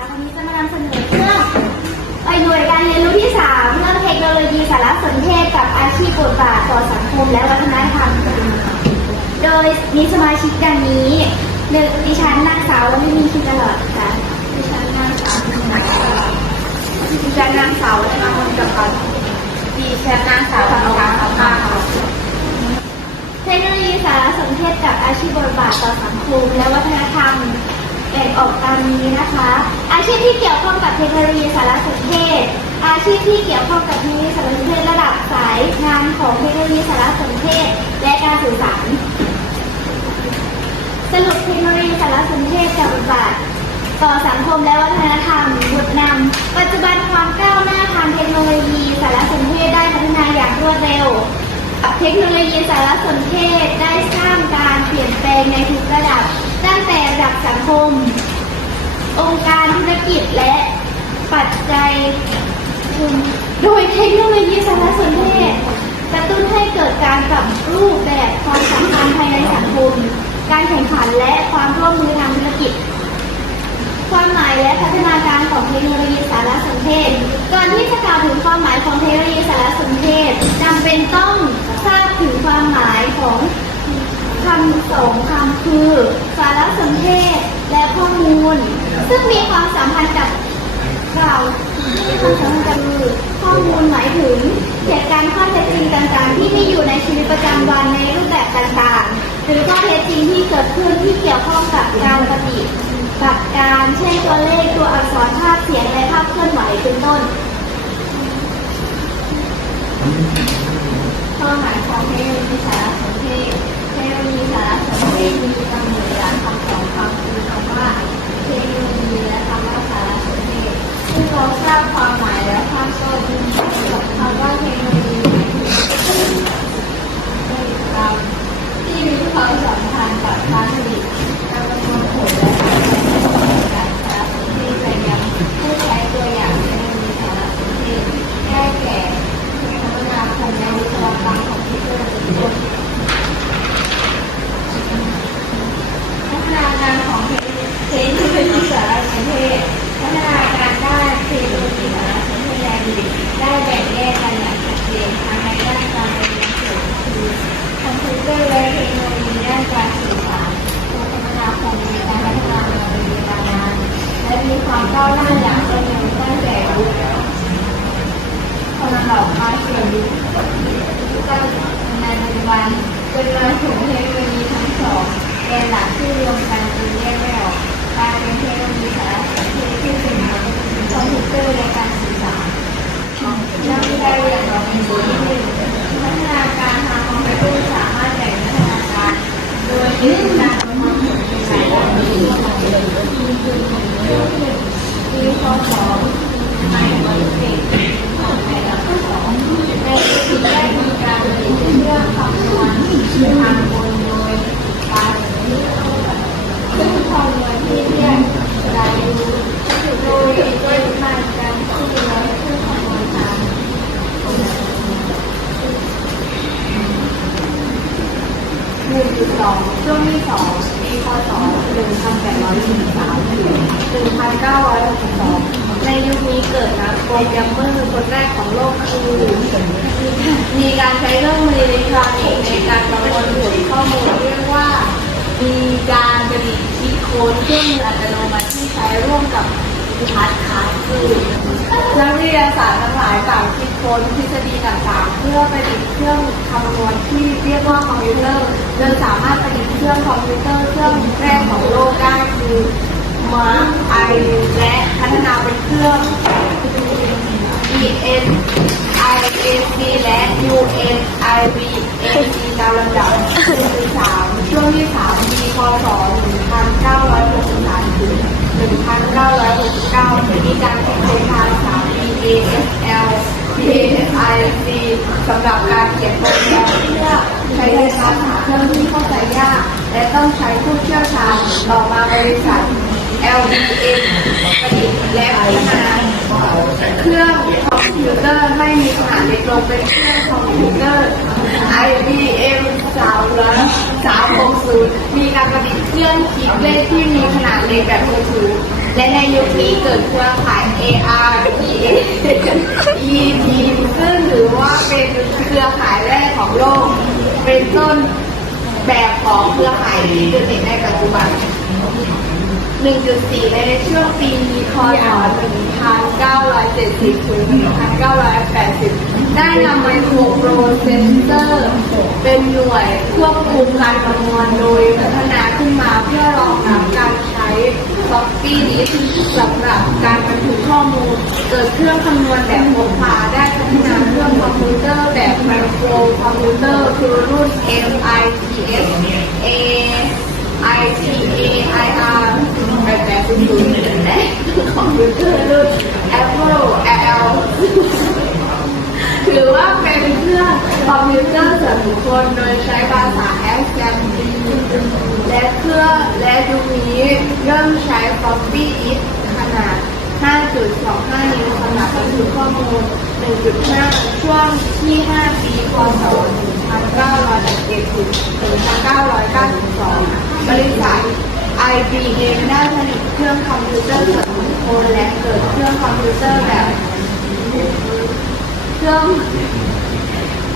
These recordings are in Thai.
นะคะวันนี้จะมานำเสนอเรื่องหน่วยการเรียนรู้ที่ 3 เรื่องเทคโนโลยีสารสนเทศกับอาชีพบทบาทต่อสังคมและวัฒนธรรม โดยมีสมาชิกดังนี้หนึ่งดิฉันนางสาวและไม่มีคิดตลอดค่ะดิฉันนางสาวดิฉันนางสาวและนางมนกับพันดิฉันนางสาวกับการค่ะเทคโนโลยีสารสนเทศกับอาชีพบทบาทต่อสังคมและวัฒนธรรม บ่งออกตามนี้นะคะ อาชีพที่เกี่ยวข้องกับเทคโนโลยีสารสนเทศ อาชีพที่เกี่ยวข้องกับเทคโนโลยีสารสนเทศระดับสายงานของเทคโนโลยีสารสนเทศ และการสื่อสาร สรุปเทคโนโลยีสารสนเทศกับบทบาทต่อสังคมและวัฒนธรรมบทนำปัจจุบันความก้าวหน้าทางเทคโนโลยีสารสนเทศได้พัฒนาอย่างรวดเร็ว เทคโนโลยีสารสนเทศได้สร้างการเปลี่ยนแปลงในทุกระดับ ตั้งแต่ระดับสังคม องค์การธุรกิจและปัจจัยชุมโดยเทคโนโลยีสารสนเทศกระตุ้นให้เกิดการปรับรูปแบบความสัมพันธ์ภายในสังคม การแข่งขันและความร่วมมือทางธุรกิจ ความหมายและพัฒนาการของเทคโนโลยีสารสนเทศ ก่อนที่จะกล่าวถึงความหมายของเทคโนโลยีสารสนเทศจำเป็นต้องทราบถึงความหมายของ คำสองคำคือสารสนเทศและข้อมูล ซึ่งมีความสัมพันธ์กับกล่าวมีความสัมพันธ์กับคือข้อมูลหมายถึงเหตุการณ์ข้อเท็จจริงต่างๆ ที่มีอยู่ในชีวิตประจำวันในรูปแบบต่างๆ หรือข้อเท็จจริงที่เกิดขึ้นที่เกี่ยวข้องกับการปฏิบัติการเช่นตัวเลขตัวอักษรภาพเสียงและภาพเคลื่อนไหวเป็นต้นข้อหมายของเทคโนโลยีสารสนเทศ เทคโนโลยีสารสนเทศมีกำเนิดจากคำสองคำคือคำว่าเทคโนโลยีและคำว่าสารสนเทศซึ่งเราทราบความหมายและข้างต้นกับคำว่าเทคโนโลยีหมางที่มีความสัมพันธ์กับการผลิตการประมวลผลและการใช้การสารสนเทศไปยังผู้ใช้ตัวอย่างเทคโนโลยีสารสนเทศได้แก่ คมนาคมและวิศวกรรมคอมพิวเตอร์เป็นต้นพัฒนาการของเทคโนโลยีสารสนเทศพัฒนาการด้านเทคโนโลยีสารสนเทศแรงดีได้แบ่งแยกกันอย่างชัดเจนทั้งในด้านการเรียนรู้คือคอมพิวเตอร์และเทคโนโลยีด้านการสื่อสารโทรคมนาคมมีการพัฒนามาเป็นเวลานานและมีความก้าวหน้าอย่างรวดเร็วตั้งแต่ยุค คนละดอกไม้เสื่อมยุคก็ในปัจจุบันจนมาถึงเทคโนโลยีทั้งสองแกนหลักที่รวมกันจนแยกไม่ออกกลายเป็นเทคโนโลยีสารสนเทศที่เป็นคอมพิวเตอร์และการสื่อสารนักวิจัยอย่างเราเป็นที่หนึ่ง พัฒนาการทางคอมพิวเตอร์สามารถแบ่งพัฒนาการ โดยมีการทำผลในหลายด้านมีคือข้อสองหมายถึงเด็กในระดับสองในที่ได้มีการผลิตเรื่องคำนวณทางบนโดยการซึ่งข้อมูลที่เรียกรายรู้โดยโดยมาการที่เราเครื่องคำนวณทางหนึ่งจุดสองช่วงที่สองปีพศหนึ่งพันแปดร้อยสี่สิบสามถึงหนึ่งพันเก้าร้อยหกสิบสองในยุคนี้เกิดนะโปรแกรมเมอร์คนแรกของโลกคือ มีการใช้เครื่องมืออิเล็กทรอนิกส์ในการประมวลผลข้อมูลเรียกว่า มีการผลิตคิดค้นเครื่องมืออัตโนมัติที่ใช้ร่วมกับพัดคาสคือนักวิทยาศาสตร์ทั้งหลายต่างคิดค้นทฤษฎีต่างๆ เพื่อประดิษฐ์เครื่องคำนวณที่เรียกว่าคอมพิวเตอร์โดยสามารถประดิษฐ์เครื่องคอมพิวเตอร์เครื่องแรกของโลกได้คือมาร์ไอและพัฒนาเป็นเครื่อง EN IAC และ UN IB AC ตามลำดับที่สามช่วงที่สามปีพศ1963ถึง1969มีการแข่งขันทางสาม BASL PASIC สำหรับการเขียนโปรแกรมเพื่อใช้ในภาษาเครื่องที่เข้าใจยาก และต้องใช้ผู้เชี่ยวชาญต่อมาบริษัท LBM ประดิษฐ์และพัฒนา เครื่องคอมพิวเตอร์ให้มีขนาดเล็กลงเป็นเครื่องคอมพิวเตอร์ IBM 3 360มีการประดิษฐ์เครื่องคิดเลขที่มีขนาดเล็กแบบมือถือและในยุคนี้เกิดเครือข่าย AR ET ซึ่งถือว่าเป็นเครือข่ายแรกของโลก เป็นต้นแบบของเครือข่ายทอร์เน็ตในปัจจุบัน 1.4 ในช่วงปีคศ1970 ถึง 1980 ได้นำไมโครโปรเซสเซอร์ เป็นหน่วยควบคุมการคำนวณโดยพัฒนาขึ้นมาเพื่อรองรับการใช้ floppy disk สำหรับการบันทึกข้อมูล เกิดเครื่องคำนวณแบบพกพาได้พัฒนาเครื่องคอมพิวเตอร์แบบไมโครคอมพิวเตอร์คือรุ่น MITS A I T A I R แบบแบบคุณดูและคอมพิวเตอร์รุ่น Apple L ถือว่าเป็นเครื่องคอมพิวเตอร์ส่วนบุคคลโดยใช้ภาษา Assembly และเครื่องและยุคนี้เริ่มใช้ floppy disk ขนาด 5.25 นิ้วสำหรับบันทึกข้อมูล 1.5 ช่วงที่ 5 ปีพศ1971ถึง1992 บริษัท IBM ได้ผลิตเครื่องคอมพิวเตอร์ส่วนบุคคลและเกิดเครื่องคอมพิวเตอร์แบบ เครื่อง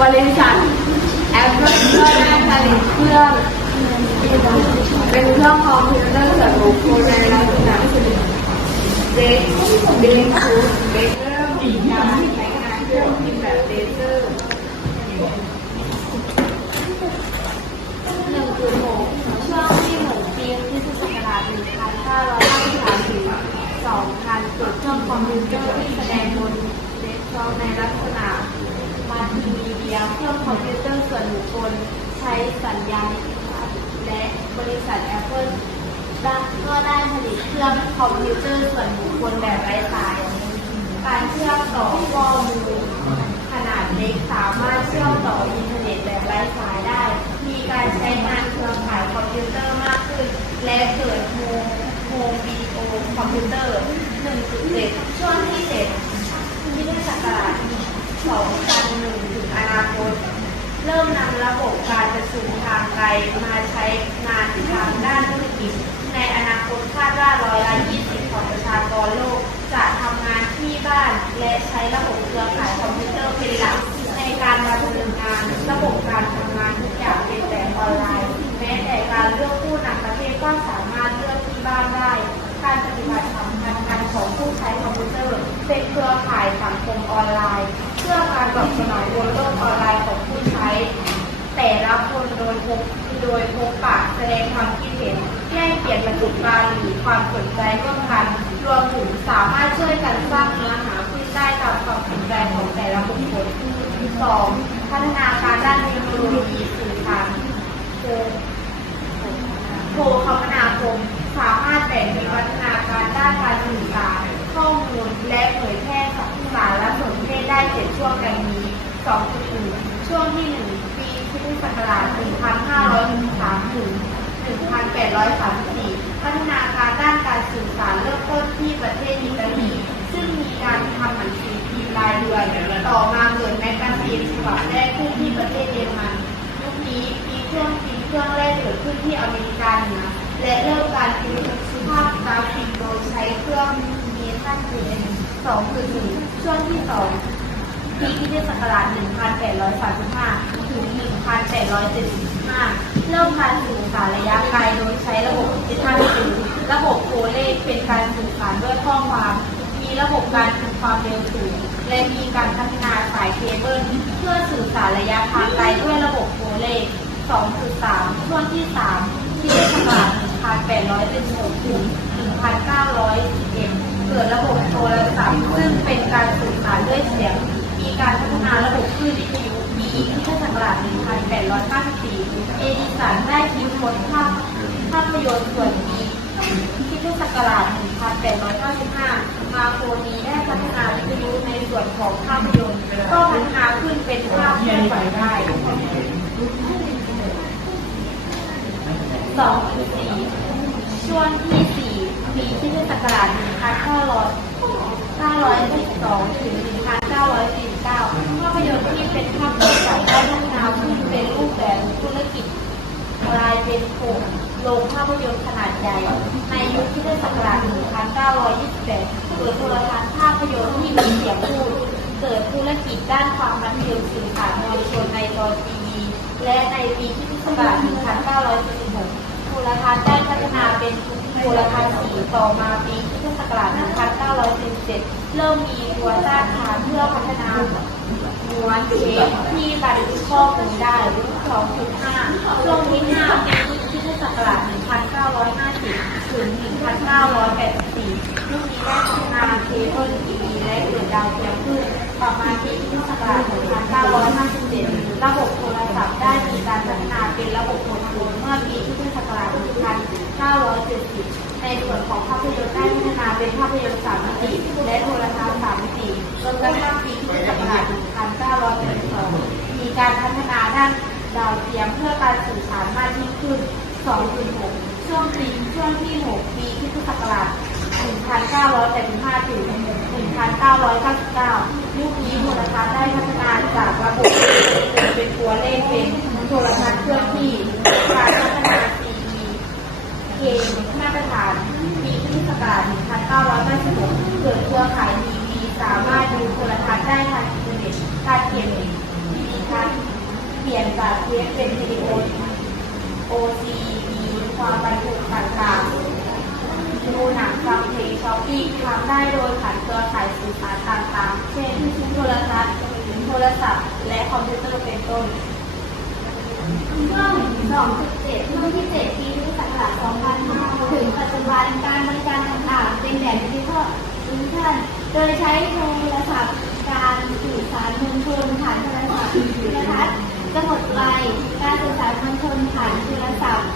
บริษัท Apple ก็ได้ผลิตเครื่อง เป็นเครื่องคอมพิวเตอร์ส่วนบุคคลในลักษณะเด็กเด็กคูเด็กเริ่มมีการใช้งานเครื่องพิมพ์แบบเลเซอร์หนึ่งจุดหกช่วงที่หกปีพุทธศักราชหนึ่งพันห้าร้อยห้าสิบสามถึงสองพันเกิดเคอมพิวเตอร์ที่แสดงบนเดสก์ท็อปในลักษณะมัลติมีเดียเครื่องคอมพิวเตอร์ส่วนบุคคลใช้สัญญาณและบริษัท Apple ก็ได้ผลิตเครื่องคอมพิวเตอร์ส่วนบุคคลแบบไร้สาย การเชื่อมต่อข้อมูลขนาดเล็กสามารถเชื่อมต่ออินเทอร์เน็ตแบบไร้สายได้ มีการใช้งานเครือข่ายคอมพิวเตอร์มากขึ้น และเกิดโฮมโฮม วีโอคอมพิวเตอร์ 1.7 ช่วงที่7ที่ได้ศักราช2001ถึงอนาคต เริ่มนำระบบการประชุมทางไกลมาใช้งานทางด้านธุรกิจ ในอนาคตคาดว่าร้อยละ20 ของประชากรโลก จะทำงานที่บ้านและใช้ระบบเครือข่ายคอมพิวเตอร์เป็นหลักในการดำเนินงานระบบการทำงานทุกอย่างเป็นแบบออนไลน์ แม้แต่การเลือกผู้นำประเทศก็สามารถเลือก ที่บ้านได้ การปฏิบัติสำคัญการของผู้ใช้คอมพิวเตอร์เป็นเครือข่ายสังคมออนไลน์ เพื่อการตอบสนองบนโลกออนไลน์ของผู้ใช้ แต่ละคนโดยพบโดยพบปะแสดงความคิดเห็นแลกเปลี่ยนประสบการณ์หรือความสนใจร่วมกัน รวมถึงสามารถช่วยกันสร้างเนื้อหาขึ้นได้ตามความสนใจของแต่ละบุคคลสองพัฒนาการด้านเทคโนโลยีสื่อสารโทรโทรคมนาคม สามารถแบ่งเป็นพัฒนาการด้านการสื่อสารข้อมูลและเผยแพร่สารและสนเทศได้เจ็ดช่วงดังนี้สองคือช่วงที่หนึ่งปีพุทธศักราช1513ถึง1834 พัฒนาการด้านการสื่อสารเริ่มต้นที่ประเทศอิตาลีซึ่งมีการทำหนังสือพิมพ์รายเดือนต่อมาเกิดแมกกาซีนฉบับแรกขึ้นที่ประเทศเยอรมันยุคนี้มีเครื่องพิมพ์เครื่องแรกเกิดขึ้นที่อเมริกาเหนือ และเริ่มการพิมพ์ภาพกราฟิกโดยใช้เครื่องเมทัลเทนสองคือหนึ่งช่วงที่สองปีคริสตศักราช1835 ถึง 1875 เริ่มการสื่อสารระยะไกลโดยใช้ระบบดิจิทัลสื่อระบบโทรเลขเป็นการสื่อสารด้วยข้อความ มีระบบการพิมพ์ความเร็วสูง และมีการพัฒนาสายเคเบิลเพื่อสื่อสารระยะทางไกลด้วยระบบโทรเลข2.3ช่วงที่3ที่ศัก ราช1876ถึง1911เกิดระบบโทรศัพท์ซึ่งเป็นการสื่อสารด้วยเสียง มีการพัฒนาระบบคลื่นวิทยุมีที่ศักราช1894เอดิสันได้คิดค้นภาพภาพยนตร์ส่วนนี้ที่ศักราช1895 มาโคนีได้พัฒนาวิทยุในส่วนของภาพยนตร์ก็พัฒนาขึ้นเป็นภาพเคลื่อนไหวได้ สองคือสี่ช่วงที่สี่ปีที่ศักราช1500 512 ถึง 1949ภาพยนตร์ที่เป็นภาพยนตร์จากได้พัฒนาขึ้นเป็นรูปแบบธุรกิจกลายเป็นโครงโรงภาพยนตร์ขนาดใหญ่ ในยุคพุทธศักราช1928 เกิดโทรทัศน์ภาพยนตร์ที่มีเสียงพูด เกิดธุรกิจด้านความบันเทิงสื่อสารมวลชนในตอนทีวีและในปีพุทธศักราช1946 โทรทัศน์ได้พัฒนาเป็นโทรทัศน์สีต่อมาปีพุทธศักราช1947 เริ่มมีตัวต้านทานเพื่อพัฒนาม้วนเทปที่บันทึกข้อมูลได้รุ่น2.5ช่วงที่5ปีพุทธศักราช1950 ถึง 1984 รุ่นนี้ได้พัฒนาเคเบิลทีวีและเกิดดาวเทียมขึ้นต่อมาปีพุทธศักราช1957 ระบบโทรศัพท์ได้มีการพัฒนาเป็นระบบโทรทัศน์ มื่อปีพุทธศักราช1970 ในส่วนของภาพยนตร์ได้พัฒนาเป็นภาพยนตร์สามมิติและโทรทัศน์สามมิติจนกระทั่งปีพุทธศักราช1982 มีการพัฒนาด้านดาวเทียมเพื่อการสื่อสารมากยิ่งขึ้น 2.6 ช่วงปีช่วงที่ 6 ปีพุทธศักราช1985 ถึง 1999 ยุคนี้โทรทัศน์ได้พัฒนาจากระบบเป็นตัวเลขเป็นโทรทัศน์เคลื่อนที่ การพัฒนา CD เกมมาตรฐานปีพุทธศักราช 1996 เกิดเครือข่ายทีวีสามารถดูโทรทัศน์ได้ทางอินเทอร์เน็ต การเปลี่ยนทีวีการเป ลี่ยนจากเทปเป็นวิดีโอ OCD ความบันทึกต่างๆดูหนังฟังเพลงช้อปปิ้งทำได้โดยผ่านเครือข่ายสื่อสารต่างๆ เช่นโทรทัศน์โทรศัพท์ และคอมพิวเตอร์เป็นต้นช่วง2.7ช่วงที่7ปีพุทธศักราช2000ถึงปัจจุบันการบริการต่างๆ เป็นแบบดิจิทัลดิจิทัลโดยใช้โทรศัพท์การสื่อสารมวลชนผ่านโทรศัพท์โทรทัศน์ จะหมดไปการสื่อสารมวลชนผ่านโทรศัพท์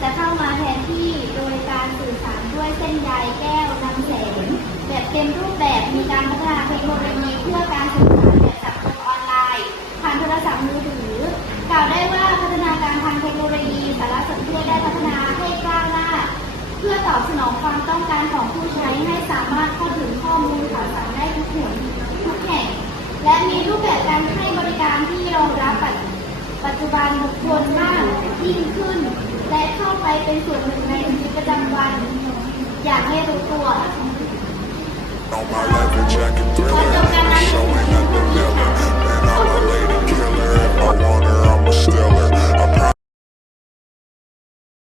จะเข้ามาแทนที่โดยการสื่อสารด้วยเส้นใยแก้วนำแสงแบบเต็มรูปแบบมีการพัฒนาเทคโนโลยีเพื่อการสื่อสารแบบสังคมออนไลน์ ผ่านโทรศัพท์มือถือกล่าวได้ว่าพัฒนาการทางเทคโนโลยีสารสนเทศได้พัฒนาให้ก้าวหน้า เพื่อตอบสนองความต้องการของผู้ใช้ให้สามารถเข้าถึงข้อมูลข่าวสารได้ทุกหนทุกแห่งและมีรูปแบบการให้บริการที่รองรับ ปัจปัจจุบันบุคคลมากยิ่งขึ้น และเข้าไปเป็นส่วนหนึ่งในชีวิตประจำวัน อย่างไม่รู้ตัว On my leather jacket thriller, showing up the miller. Man, I'm a lady killer. If I want her, I'ma steal her.